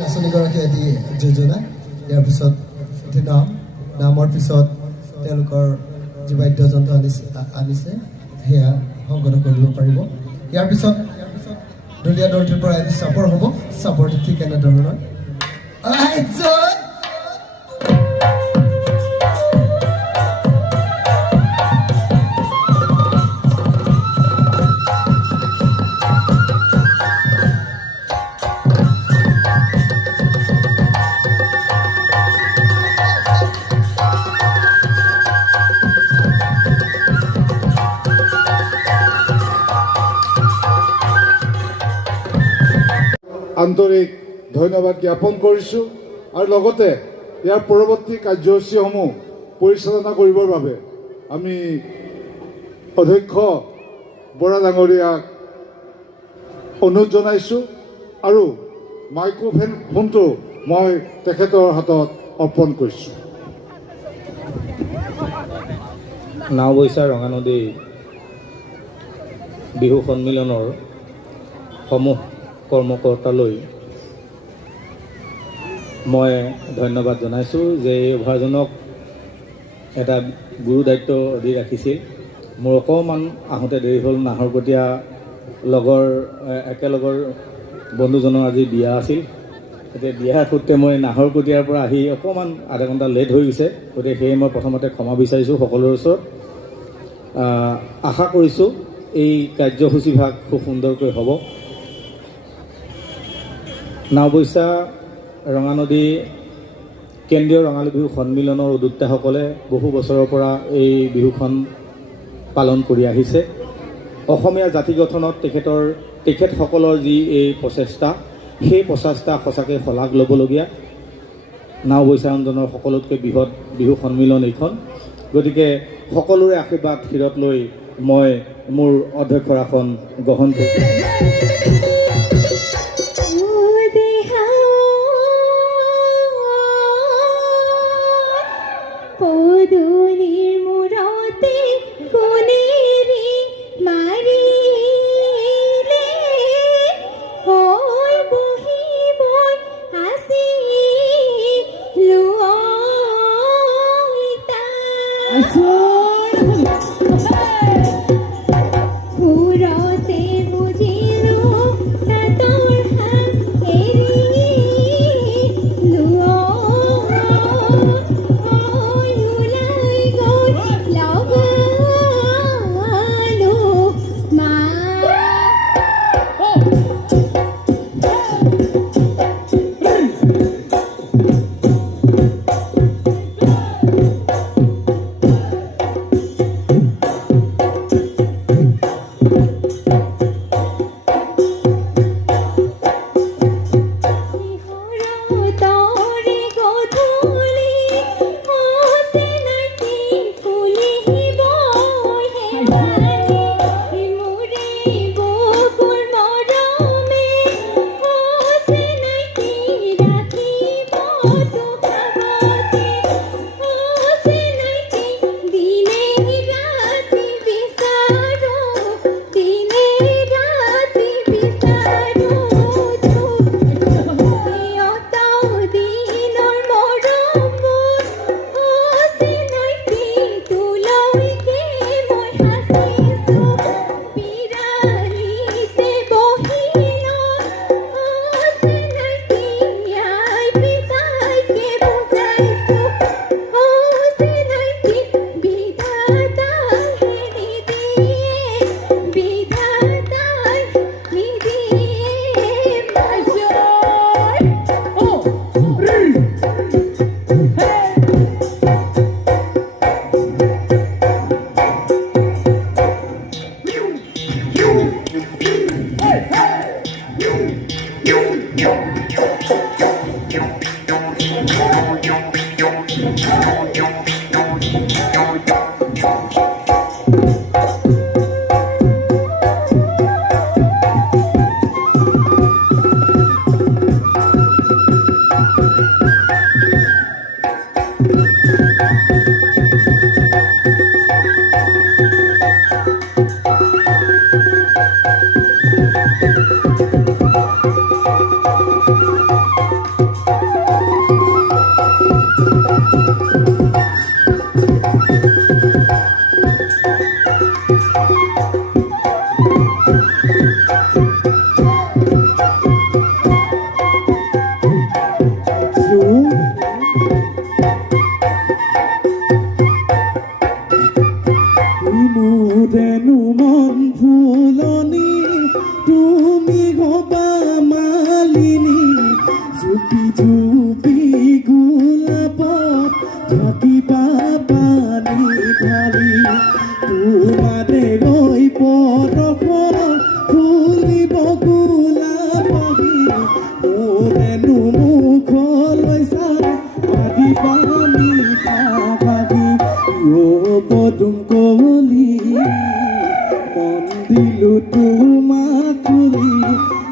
নাচনীগৰাকী এটি যোজনা ইয়াৰ পিছত এটি নামৰ পিছত তেওঁলোকৰ যি বাদ্যযন্ত্ৰ আনিছে সেয়া সংগত কৰিব পাৰিব। ইয়াৰ পিছত দলীয় দলটোৰ পৰা এটি চাপৰ হ'ব। চাপৰটো ঠিক এনেধৰণৰ আন্তৰিক ধন্যবাদ জ্ঞাপন কৰিছোঁ আৰু লগতে ইয়াৰ পৰৱৰ্তী কাৰ্যসূচীসমূহ পৰিচালনা কৰিবৰ বাবে আমি অধ্যক্ষ বৰা ডাঙৰীয়াক অনুৰোধ জনাইছোঁ আৰু মাইক্ৰ'ফোনটো মই তেখেতৰ হাতত অৰ্পণ কৰিছোঁ। নাওবৈচা ৰঙানদী বিহু সন্মিলনৰ সমূহ কৰ্মকৰ্তালৈ মই ধন্যবাদ জনাইছোঁ যে এই অভাৰজনক এটা গুৰু দায়িত্ব দি ৰাখিছিল। মোৰ অকণমান আহোঁতে দেৰি হ'ল। নাহৰকটীয়া একেলগৰ বন্ধুজনৰ আজি বিয়া আছিল। গতিকে বিয়াৰ সূত্ৰে মই নাহৰকটীয়াৰ পৰা আহি অকণমান আধা ঘণ্টা লেট হৈ গৈছে। গতিকে সেয়ে মই প্ৰথমতে ক্ষমা বিচাৰিছোঁ সকলোৰে ওচৰত। আশা কৰিছোঁ এই কাৰ্যসূচীভাগ খুব সুন্দৰকৈ হ'ব। নাওবৈচা ৰঙানদী কেন্দ্ৰীয় ৰঙালী বিহু সন্মিলনৰ উদ্যোক্তাসকলে বহু বছৰৰ পৰা এই বিহুখন পালন কৰি আহিছে। অসমীয়া জাতি গঠনত তেখেতসকলৰ যি এই প্ৰচেষ্টা, সেই প্ৰচেষ্টা সঁচাকৈ শলাগ ল'বলগীয়া। নাওবৈচা অঞ্চলৰ সকলোতকৈ বৃহৎ বিহু সন্মিলন এইখন। গতিকে সকলোৰে আশীৰ্বাদ শিৰত লৈ মই মোৰ অধ্যক্ষৰ আসন গ্ৰহণ কৰিছোঁ। পদুলিৰ মূৰতে কোনেৰি মাৰিলে হৈ বহিব আছিলো ঘূৰতে বুজিলো তাতৰ হাত এৰিলো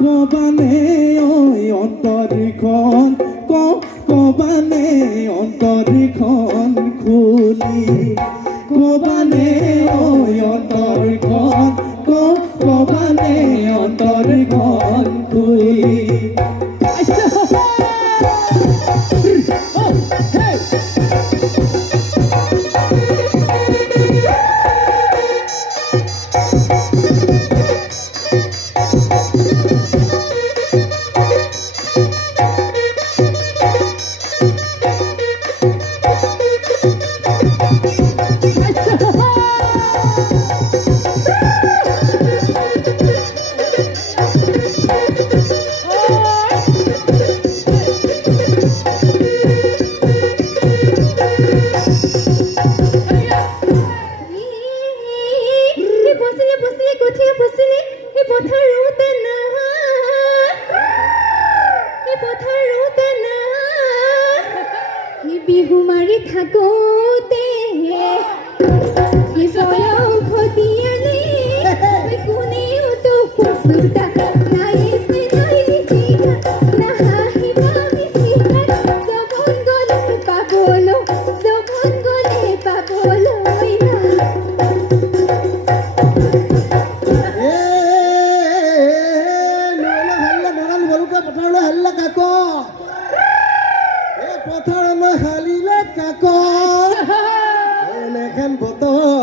কবানে অন্তৰীখন কবানে অন্তৰখন খুলি কবানে ঐ অন্তৰখন কবানে অন্তৰখন খুলি বসিলে কঠিয়া বসিলে এই পথাৰ ৰুতে না এই পথাৰ ৰুতে না এই বিহু মাৰি থাকোতে এই জয়ও ঘটিয়ালে কোনেও তো সুতা নাই সে নাই লিখিকা না হাঁহিবা মিছিকা জবন গলে পাবলো পথাৰলৈ হালিলে কাক এই পথাৰলৈ হালিলে কাক এনেখন বতৰ